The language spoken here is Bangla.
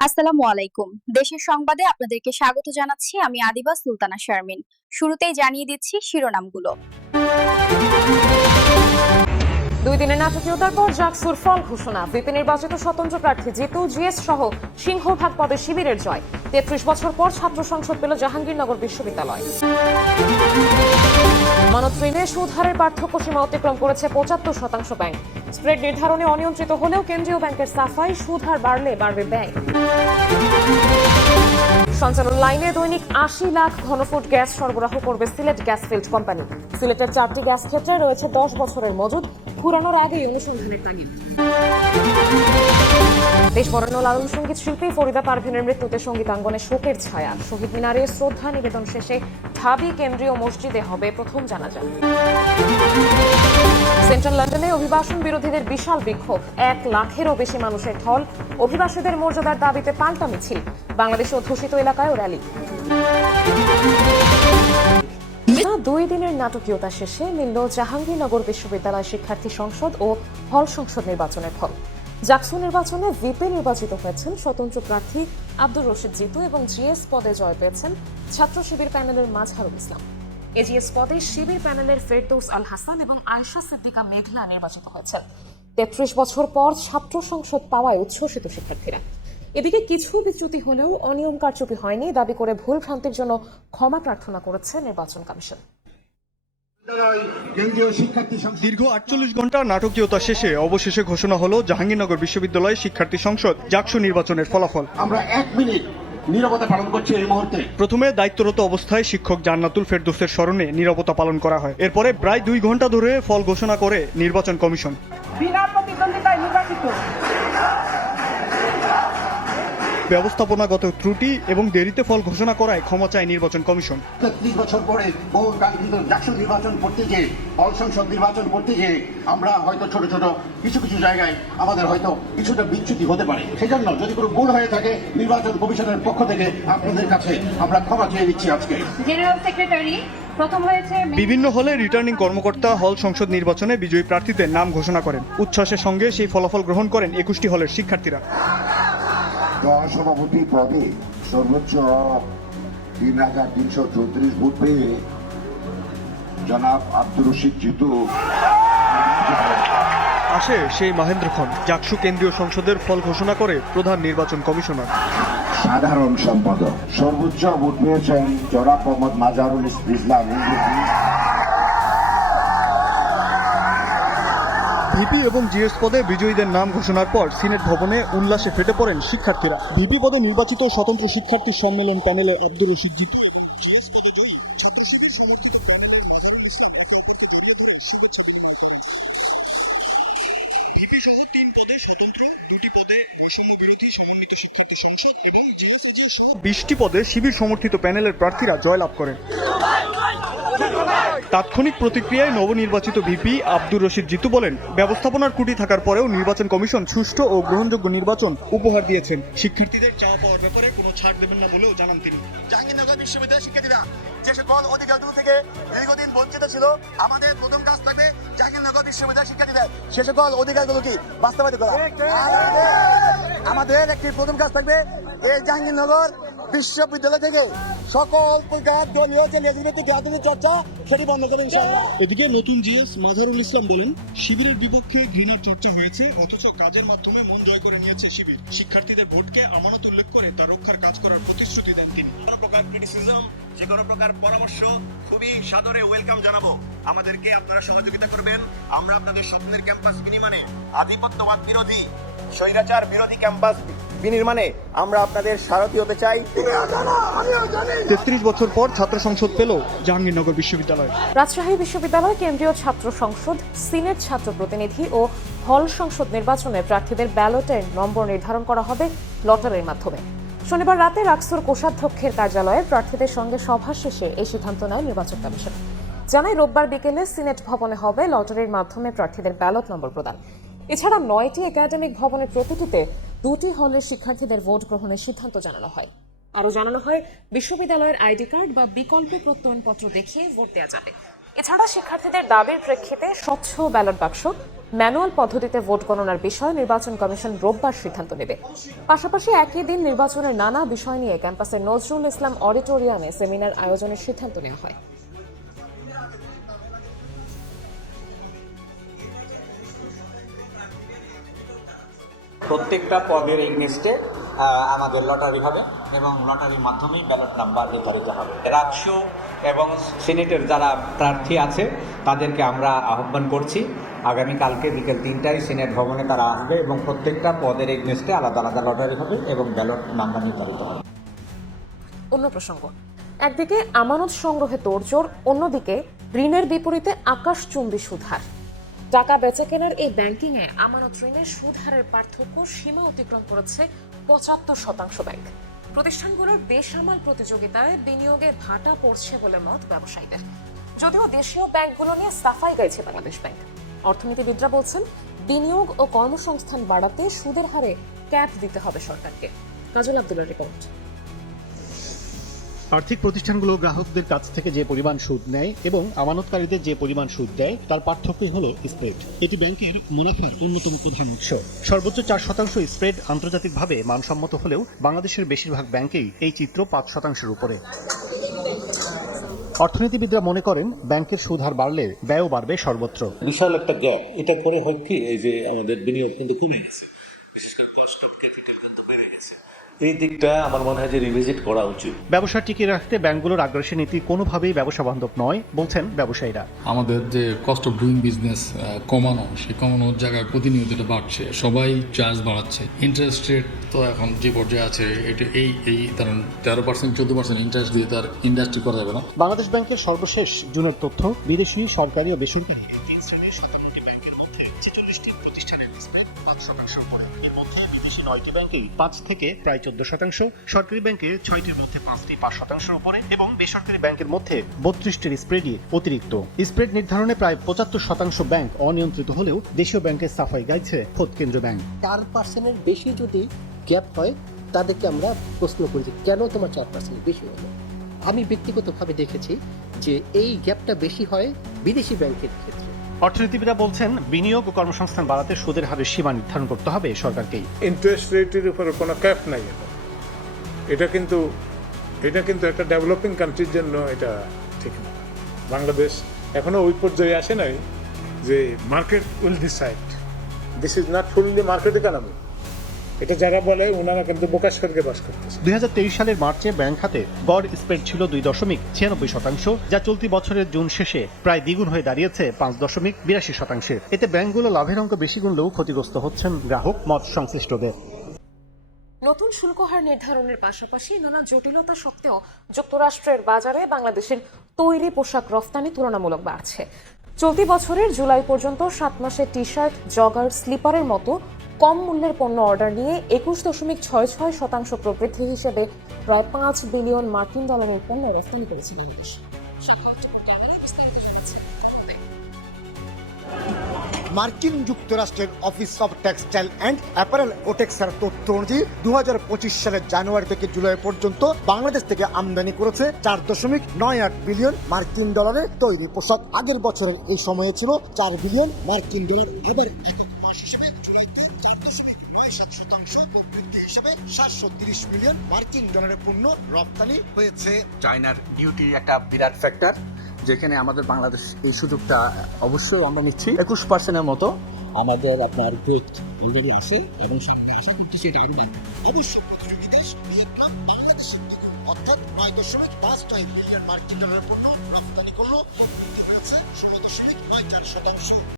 আসসালামু আলাইকুম। দেশের সংবাদে আপনাদেরকে স্বাগত জানাচ্ছি। আমি আদিবা সুলতানা শারমিন। শুরুতেই জানিয়ে দিচ্ছি শিরোনামগুলো। 2 দিনের নাটকীয়তার পর জাকসুর ফল ঘোষণা। ভিপি নির্বাচিত স্বতন্ত্র প্রার্থী জিতু জিএস সহ সিংহভাগ পদে শিবিরের জয়। 33 বছর পর ছাত্র সংসদ পেল জাহাঙ্গীরনগর বিশ্ববিদ্যালয়। মানব ঋণে সুদ হারের পার্থক্য সীমা অতিক্রম করেছে 75% ব্যাংক। স্প্রেড নির্ধারণে অনিয়ন্ত্রিত হলেও কেন্দ্রীয় ব্যাংকের সাফাই, সুদ হার বাড়লে বাড়বে ব্যয়। সঞ্চালন লাইনে দৈনিক 80 লাখ ঘনফুট গ্যাস সরবরাহ করবে সিলেট গ্যাস ফিল্ড কোম্পানি। সিলেটের 4টি গ্যাস ক্ষেত্রে রয়েছে 10 বছরের মজুদ, ফুরানোর আগেই অনুসন্ধানের তাগিদ। দেশ বরেণ্য লালন সঙ্গীত শিল্পী ফরিদা পারভীনের মৃত্যুতে সঙ্গীতাঙ্গনে শোকের ছায়া। শহীদ মিনারে শ্রদ্ধা নিবেদন শেষে ঢাবি কেন্দ্রীয় মসজিদে হবে প্রথম জানাজা। সেন্ট্রাল লন্ডনে অভিবাসন বিরোধীদের বিশাল বিক্ষোভ, 1 লাখেরও বেশি মানুষের ঢল। অভিবাসীদের মর্যাদার দাবিতে পাল্টা মিছিল। বাংলাদেশ অধ্যুষিত এলাকায়ও র্যালি। 2 দিনের নাটকীয়তা শেষে মিলল জাহাঙ্গীরনগর বিশ্ববিদ্যালয় শিক্ষার্থী সংসদ ও হল সংসদ নির্বাচনের ফল। জাকসু নির্বাচনে ভিপি নির্বাচিত হয়েছেন স্বতন্ত্র প্রার্থী আব্দুর রশিদ জিতু এবং জিএস পদে জয় পেয়েছেন ছাত্র শিবির প্যানেলের মাজহারুল ইসলাম। এজিএস পদে শিবির প্যানেলের ফেরদৌস আল হাসান এবং আয়েশা সিদ্দিকা মেঘলা নির্বাচিত হয়েছেন। 33 বছর পর ছাত্র সংসদ পাওয়ায় উচ্ছ্বসিত শিক্ষার্থীরা। এদিকে কিছু বিচ্যুতি হলেও অনিয়ম কারচুপি হয়নি দাবি করে ভুল ভ্রান্তির জন্য ক্ষমা প্রার্থনা করেছে নির্বাচন কমিশন। দীর্ঘ 48 ঘন্টা নাটকীয়তা শেষে অবশেষে ঘোষণা হলো জাহাঙ্গীরনগর বিশ্ববিদ্যালয় শিক্ষার্থী সংসদ জাকসু নির্বাচনের ফলাফল। আমরা 1 মিনিট নীরবতা পালন করছি এই মুহূর্তে। প্রথমে দায়িত্বরত অবস্থায় শিক্ষক জান্নাতুল ফেরদৌসের স্মরণে নীরবতা পালন করা হয়। এরপরে প্রায় 2 ঘন্টা ধরে ফল ঘোষণা করে নির্বাচন কমিশন। বিনা প্রতিদ্বন্দ্বিতায় নির্বাচিত ব্যবস্থাপনাগত ত্রুটি এবং দেরিতে ফল ঘোষণা করায় ক্ষমা চায় নির্বাচন কমিশন। 30 বছর পরে বহু কাঙ্ক্ষিত জাকসু নির্বাচন করতে গিয়ে, হল সংসদ নির্বাচন করতে গিয়ে আমরা হয়তো ছোট ছোট কিছু জায়গায় আমাদের হয়তো কিছুটা বিচ্যুতি হতে পারে। সেজন্য যদি কোনো ভুল হয়ে থাকে নির্বাচন কমিশনের পক্ষ থেকে আপনাদের কাছে আমরা ক্ষমা চেয়ে নিচ্ছি। আজকে জেনারেল সেক্রেটারি প্রথম হয়েছে। বিভিন্ন হলে রিটার্নিং কর্মকর্তা হল সংসদ নির্বাচনে বিজয়ী প্রার্থীদের নাম ঘোষণা করেন। উচ্ছ্বাসের সঙ্গে সেই ফলাফল গ্রহণ করেন 21টি হলের শিক্ষার্থীরা। সভাপতি পদে সর্বোচ্চ 3,334 ভোট পেয়ে জনাব আব্দুর রশিদ জিতু আসে সেই মাহেন্দ্রক্ষণ। জাকসু কেন্দ্রীয় সংসদের ফল ঘোষণা করে প্রধান নির্বাচন কমিশনার। সাধারণ সম্পাদক সর্বোচ্চ ভোট পেয়েছেন জনাব মোহাম্মদ মাজহারুল ইসলাম। ভিপি এবং জিএস পদে বিজয়ীদের নাম ঘোষণার পর সিনেট ভবনে উল্লাসে ফেটে পড়েন শিক্ষার্থীরা। ভিপি পদে নির্বাচিত স্বতন্ত্র শিক্ষার্থী সম্মেলন প্যানেলে আব্দুর রশিদ জিতু এবং জিএস পদে জয়ী ছাত্র শিবির সমর্থিত মাজহারুল ইসলাম শুভেচ্ছা বিনিময় করেন। ভিপি সহ 3 পদে স্বতন্ত্র, 2টি পদে বৈষম্য বিরোধী সমন্বিত শিক্ষার্থী সংসদ এবং জিএস সহ 20টি পদে শিবির সমর্থিত প্যানেলের প্রার্থীরা জয়লাভ করেন। তাৎক্ষণিক প্রতিক্রিয়ায় নবনির্বাচিত ভিপি আব্দুর রশিদ জিতু বলেন, ব্যবস্থাপনার ত্রুটি থাকার পরেও নির্বাচন কমিশন সুষ্ঠু ও গ্রহণযোগ্য নির্বাচন উপহার দিয়েছেন। শিক্ষার্থীদের চাওয়া পাওয়ার ব্যাপারে কোনো ছাড় দেবেন না বলেও জানান তিনি। জাহাঙ্গীরনগর বিশ্ববিদ্যালয়ের শিক্ষার্থীরা যে সকল অধিকারগুলো থেকে দীর্ঘদিন বঞ্চিত ছিল, আমাদের প্রথম কাজ থাকবে জাহাঙ্গীরনগর বিশ্ববিদ্যালয়ের শিক্ষার্থীদের সে সকল অধিকারগুলো কি বাস্তবায়িত করা। আমাদের একটি প্রথম কাজ থাকবে এই জাহাঙ্গীরনগর বিশ্ববিদ্যালয় থেকে সকল প্রকার দলীয় যে রাজনৈতিক রাজনীতি চর্চা সেটি বন্ধ করবে ইনশাআল্লাহ। এদিকে নতুন জিএস মাজহারুল ইসলাম বলেন, শিবিরের বিপক্ষে ঘৃণার চর্চা হয়েছে, অথচ কাজের মাধ্যমে মন জয় করে নিয়েছে শিবির। শিক্ষার্থীদের ভোটকে আমানত উল্লেখ করে তা রক্ষার কাজ করার প্রতিশ্রুতি দেন তিনি। কোনো প্রকার ক্রিটিসিজম, যে কোনো প্রকার পরামর্শ খুবই সাদরে ওয়েলকাম জানাবো। আমাদেরকে আপনারা সহযোগিতা করবেন। আমরা আপনাদের স্বপ্নের ক্যাম্পাস বিনির্মাণে, আধিপত্যবাদ বিরোধী, স্বৈরাচার বিরোধী ক্যাম্পাস বিনির্মাণে আমরা আপনাদের সারথি হতে চাই। 33 বছর পর ছাত্র সংসদ পেল জাহাঙ্গীরনগর বিশ্ববিদ্যালয়। রাজশাহী বিশ্ববিদ্যালয় কেন্দ্রীয় ছাত্র সংসদ, সিনেট ছাত্র প্রতিনিধি ও হল সংসদ নির্বাচনে প্রার্থীদের ব্যালটের নম্বর নির্ধারণ করা হবে লটারির মাধ্যমে। শনিবার রাতে রাকসুর কোষাধ্যক্ষের কার্যালয়ে প্রার্থীদের সঙ্গে সভা শেষে এই সিদ্ধান্ত নেয় নির্বাচন কমিশন। জানায় রোববার বিকেলে সিনেট ভবনে হবে লটারির মাধ্যমে প্রার্থীদের ব্যালট নম্বর প্রদান। এছাড়া 9টি একাডেমিক ভবনের প্রতিটিতে 2টি হলের শিক্ষার্থীদের ভোট গ্রহণের সিদ্ধান্ত জানানো হয়। আরও জানানো হয়, বিশ্ববিদ্যালয়ের আইডি কার্ড বা বিকল্প প্রত্যয়নপত্র দেখিয়ে ভোট দেওয়া যাবে। এছাড়া শিক্ষার্থীদের দাবির প্রেক্ষিতে স্বচ্ছ ব্যালট বাক্স ম্যানুয়াল পদ্ধতিতে ভোট গণনার বিষয়ে নির্বাচন কমিশন রোববার সিদ্ধান্ত নেবে। পাশাপাশি একই দিন নির্বাচনের নানা বিষয় নিয়ে ক্যাম্পাসের নজরুল ইসলাম অডিটোরিয়ামে সেমিনার আয়োজনের সিদ্ধান্ত নেওয়া হয়। প্রত্যেকটা পদের এগনেস্টে আমাদের লটারি হবে এবং লটারির মাধ্যমেই ব্যালট নাম্বার নির্ধারিত হবে। রাষ্ট্র এবং সিনেটের যারা প্রার্থী আছে তাদেরকে আমরা আহ্বান করছি আগামীকালকে বিকেল 3টায় সিনেট ভবনে তারা আসবে এবং প্রত্যেকটা পদের এগনেস্টে আলাদা আলাদা লটারি হবে এবং ব্যালট নাম্বার নির্ধারিত হবে। অন্য প্রসঙ্গ, একদিকে আমানত সংগ্রহে তোড়জোড়, অন্যদিকে ঋণের বিপরীতে আকাশচুম্বী সুদহার। টাকা বেচা কেনার এই ব্যাংকিংয়ে আমানত ঋণের সুদ হারের পার্থক্য সীমা অতিক্রম করেছে ৭৫% ব্যাংক। প্রতিষ্ঠানগুলোর বেসামাল প্রতিযোগিতায় বিনিয়োগে ভাটা পড়ছে বলে মত ব্যবসায়ীদের। যদিও দেশীয় ব্যাংকগুলো নিয়ে সাফাই গাইছে বাংলাদেশ ব্যাংক। অর্থনীতিবিদরা বলছেন, বিনিয়োগ ও কর্মসংস্থান বাড়াতে সুদের হারে ক্যাপ দিতে হবে সরকারকে। কাজল আব্দুল্লাহর রিপোর্ট। আর্থিক প্রতিষ্ঠানগুলো গ্রাহকদের কাছ থেকে যে পরিমাণ সুদ নেয় এবং আমানতকারীদের যে পরিমাণ সুদ দেয় তার পার্থক্যই হলো স্প্রেড। এটি ব্যাংকের মুনাফার অন্যতম প্রধান উৎস। সর্বোচ্চ 4% স্প্রেড আন্তর্জাতিকভাবে মানসম্মত হলেও বাংলাদেশের বেশিরভাগ ব্যাংকেই এই চিত্র 5%-এর উপরে। অর্থনীতিবিদরা মনে করেন, ব্যাংকের সুদ হার বাড়লে ব্যয়ও বাড়বে সর্বত্র। বিশাল একটা গ্যাপ। এটা করে হয় কি, এই যে আমাদের বিনিয়োগ কিন্তু কমে গেছে, বিশেষ করে কস্ট অফ ক্যাপিটাল কিন্তু বেড়ে গেছে। এই দিকটা আমার মনে হয় যে রিভিজিট করা উচিত। ব্যবসা টিকিয়ে রাখতে ব্যাংকগুলোর আগ্রাসী নীতি কোনোভাবেই ব্যবসা বান্ধব নয় বলছেন ব্যবসায়ীরা। আমাদের যে কস্ট অফ ডুইং বিজনেস কমানো, সেই কমানোর জায়গায় প্রতিনিয়ত এটা বাড়ছে, সবাই চার্জ বাড়াচ্ছে। ইন্টারেস্ট রেট তো এখন যে পর্যায়ে আছে, এটা এই ধরেন 13% 14% ইন্টারেস্ট দিয়ে তার ইন্ডাস্ট্রি করা যাবে না। বাংলাদেশ ব্যাংকের সর্বশেষ জুনের তথ্য, বিদেশি, সরকারি ও বেসরকারি তিন শ্রেণীর 57টি ব্যাংকের মধ্যে 46টি প্রতিষ্ঠানের স্প্রেড 5% পড়ে। এর মধ্যে বিদেশি 9টি ব্যাংকেই 5 থেকে প্রায় 14%, সরকারি ব্যাংকের 6টির মধ্যে 5টি 5%-এর উপরে এবং বেসরকারি ব্যাংকের মধ্যে 32টির স্প্রেডই অতিরিক্ত। স্প্রেড নির্ধারণে প্রায় 75% ব্যাংক অনিয়ন্ত্রিত হলেও দেশীয় ব্যাংকের সাফাই গাইছে খোদ কেন্দ্রীয় ব্যাংক। 4%-এর বেশি যদি গ্যাপ হয়, তাদেরকে আমরা প্রশ্ন করি যে কেন তোমার 4% বেশি হলো। আমি ব্যক্তিগতভাবে দেখেছি যে এই গ্যাপটা বেশি হয় বিদেশি ব্যাংকের ক্ষেত্রে। অর্থনীতিবিদরা বলছেন, বিনিয়োগ ও কর্মসংস্থান বাড়াতে সুদের হারের সীমা নির্ধারণ করতে হবে সরকারকেই। ইন্টারেস্ট রেটের উপরে কোনো ক্যাপ নাই। এটা কিন্তু একটা ডেভেলপিং কান্ট্রির জন্য এটা ঠিক না। বাংলাদেশ এখনো ওই পর্যায়ে আসে নাই যে market will decide. This is not fully market economy. এটা যারা বলে ওনারা কিন্তু বোকাশ করে বাস করতেছে। 2023 সালের মার্চে ব্যাংক খাতে গড় স্প্রেড ছিল 2.96%, যা চলতি বছরের জুন শেষে প্রায় দ্বিগুণ হয়ে দাঁড়িয়েছে 5.82%। এতে ব্যাংকগুলো লাভের অঙ্ক বেশি গুনলেও ক্ষতিগ্রস্ত হচ্ছেন গ্রাহক, মত সংশ্লিষ্টদের। নতুন শুল্ক হার নির্ধারণের পাশাপাশি নানা জটিলতা সত্ত্বেও যুক্তরাষ্ট্রের বাজারে বাংলাদেশের তৈরি পোশাক রফতানি তুলনামূলক বাড়ছে। চলতি বছরের জুলাই পর্যন্ত 7 মাসে টি শার্ট, জগার, স্লিপারের মতো কম মূল্যের পণ্য অর্ডার নিয়ে 21.66% প্রবৃদ্ধি হিসেবে প্রায় $5 বিলিয়ন পণ্য রফতানি করেছে বাংলাদেশ। মার্কিন যুক্তরাষ্ট্রের office of textile and apparel ওটেক্সের তথ্য অনুযায়ী 2025 সালের জানুয়ারি থেকে জুলাই পর্যন্ত বাংলাদেশ থেকে আমদানি করেছে $4.91 বিলিয়ন তৈরি পোশাক। আগের বছরের এই সময়ে ছিল $4 বিলিয়ন। এবার একক মাস হিসেবে জুলাইতে 4.97% প্রবৃদ্ধি হিসেবে $730 মিলিয়ন পণ্য রপ্তানি হয়েছে। চায়নার ডিউটি একটা বিরাট ফ্যাক্টর, যেখানে আমাদের বাংলাদেশ এই সুযোগটা অবশ্যই আমরা নিচ্ছি। 21%-এর মতো আমাদের আপনার গ্রোথ অলরেডি আসে এবং সামনে আশা করতেছি এটা আরো বাড়বে। অবশ্যই প্রতিযোগী দেশ ভিয়েতনাম বাংলাদেশের অর্থাৎ $9.52 বিলিয়ন পণ্য রপ্তানি করলো, বৃদ্ধি হয়েছে 16.94%।